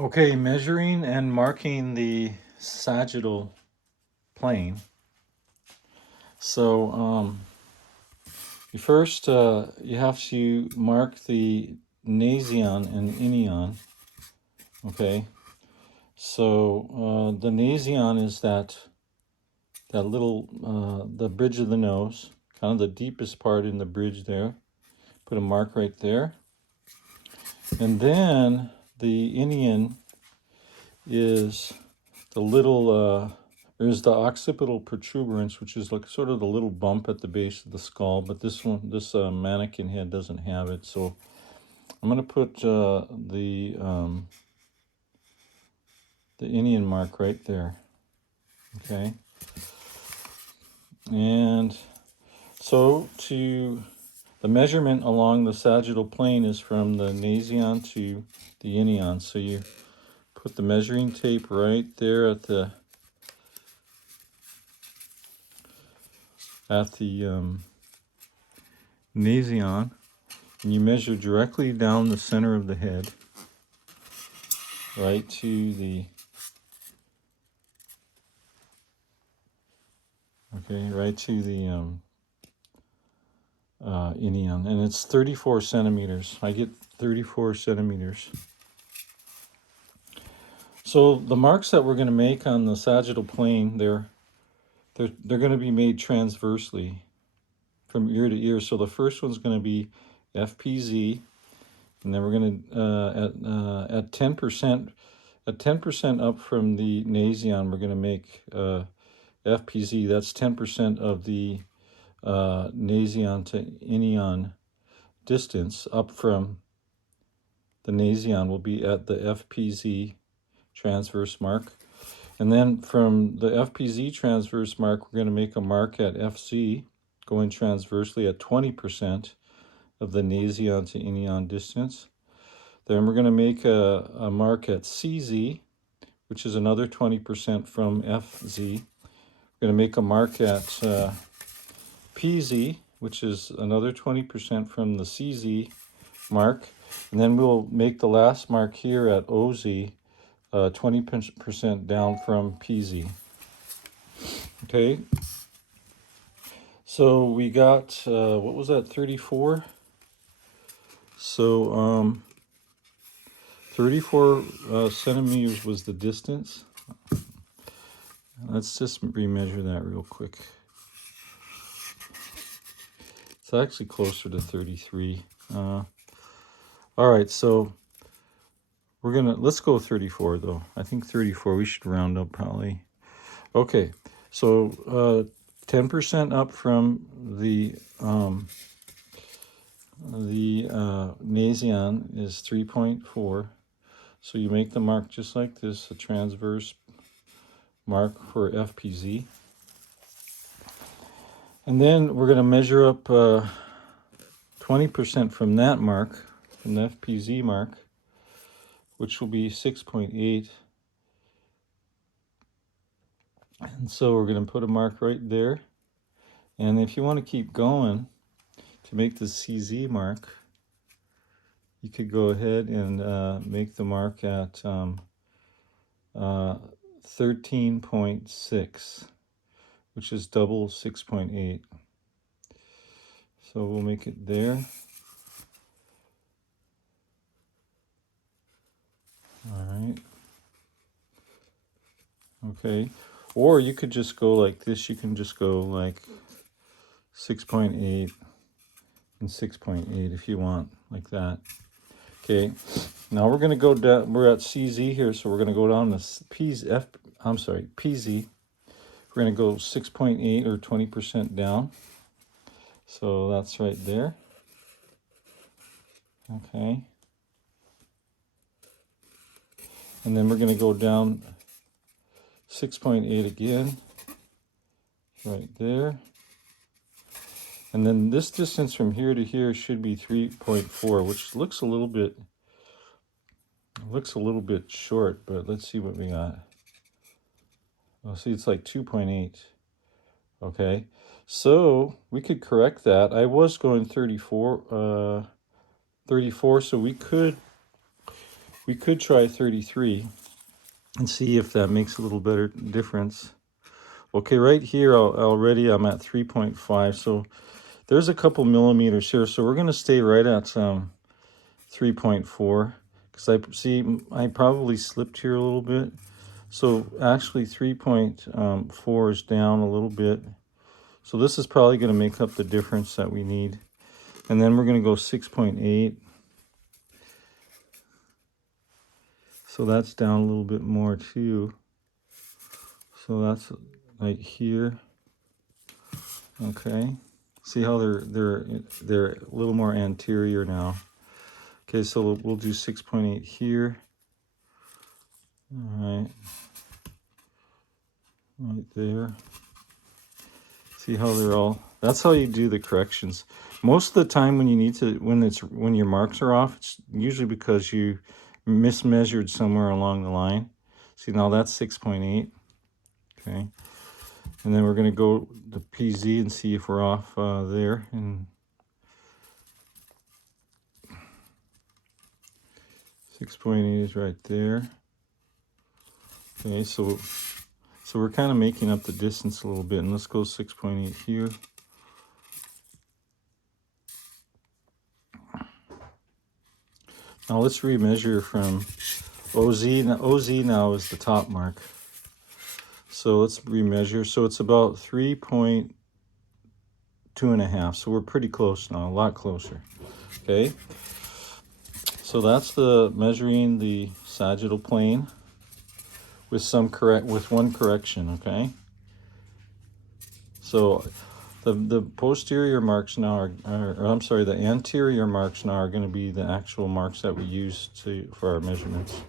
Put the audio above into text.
Okay, measuring and marking the sagittal plane. So you first you have to mark the nasion and inion. Okay, so the nasion is that little the bridge of the nose, kind of the deepest part in the bridge there. Put a mark right there, and then the inion is the little there's the occipital protuberance, which is like sort of the little bump at the base of the skull, but this mannequin head doesn't have it. So I'm going to put the inion mark right there. Okay, and so the measurement along the sagittal plane is from the nasion to the inion. So you put the measuring tape right there at the nasion, and you measure directly down the center of the head, right to the inion, and it's 34 centimeters. I get 34 centimeters. So the marks that we're going to make on the sagittal plane, they're going to be made transversely from ear to ear. So the first one's going to be FPZ, and then we're going to at 10% up from the nasion, we're going to make FPZ. That's 10% of the nasion to inion distance. Up from the nasion will be at the FPZ transverse mark. And then from the FPZ transverse mark, we're going to make a mark at FZ, going transversely at 20% of the nasion to inion distance. Then we're going to make a mark at CZ, which is another 20% from FZ. We're going to make a mark at PZ, which is another 20% from the CZ mark. And then we'll make the last mark here at OZ, 20% down from PZ. Okay. So we got, what was that, 34? So 34 centimeters was the distance. Let's just remeasure that real quick. It's actually closer to 33. All right, so let's go 34 though. I think 34, we should round up probably. Okay, so 10% up from the nasion is 3.4. So you make the mark just like this, a transverse mark for FPZ. And then we're going to measure up 20% from that mark, from the FPZ mark, which will be 6.8. And so we're going to put a mark right there. And if you want to keep going to make the CZ mark, you could go ahead and make the mark at 13.6, which is double 6.8. So we'll make it there. All right. Okay. Or you could just go like this. You can just go like 6.8 and 6.8 if you want, like that. Okay. Now we're going to go down. We're at CZ here, so we're going to go down to PZ. We're going to go 6.8 or 20% down. So that's right there. Okay. And then we're going to go down 6.8 again, right there. And then this distance from here to here should be 3.4, which looks a little bit short, but let's see what we got. Oh, see, it's like 2.8. Okay, so we could correct that. I was going 34, so we could We could try 33 and see if that makes a little better difference. Okay, right here already I'm at 3.5, so there's a couple millimeters here. So we're going to stay right at 3.4 because I probably slipped here a little bit. So actually 3.4 is down a little bit. So this is probably going to make up the difference that we need. And then we're going to go 6.8. So that's down a little bit more too. So that's right here. Okay. See how they're a little more anterior now. Okay, so we'll do 6.8 here. All right. Right there. See how they're all, that's how you do the corrections. Most of the time when you need to, when your marks are off, it's usually because you mismeasured somewhere along the line. See, now that's 6.8. Okay. And then we're going to go to PZ and see if we're off there. And 6.8 is right there. Okay, so we're kind of making up the distance a little bit. And let's go 6.8 here. Now let's remeasure from OZ. Now, OZ now is the top mark. So let's remeasure. So it's about 3.2.5. So we're pretty close now, a lot closer. Okay. So that's the measuring the sagittal plane with one correction. Okay. So the posterior marks now I'm sorry, the anterior marks now are going to be the actual marks that we use for our measurements.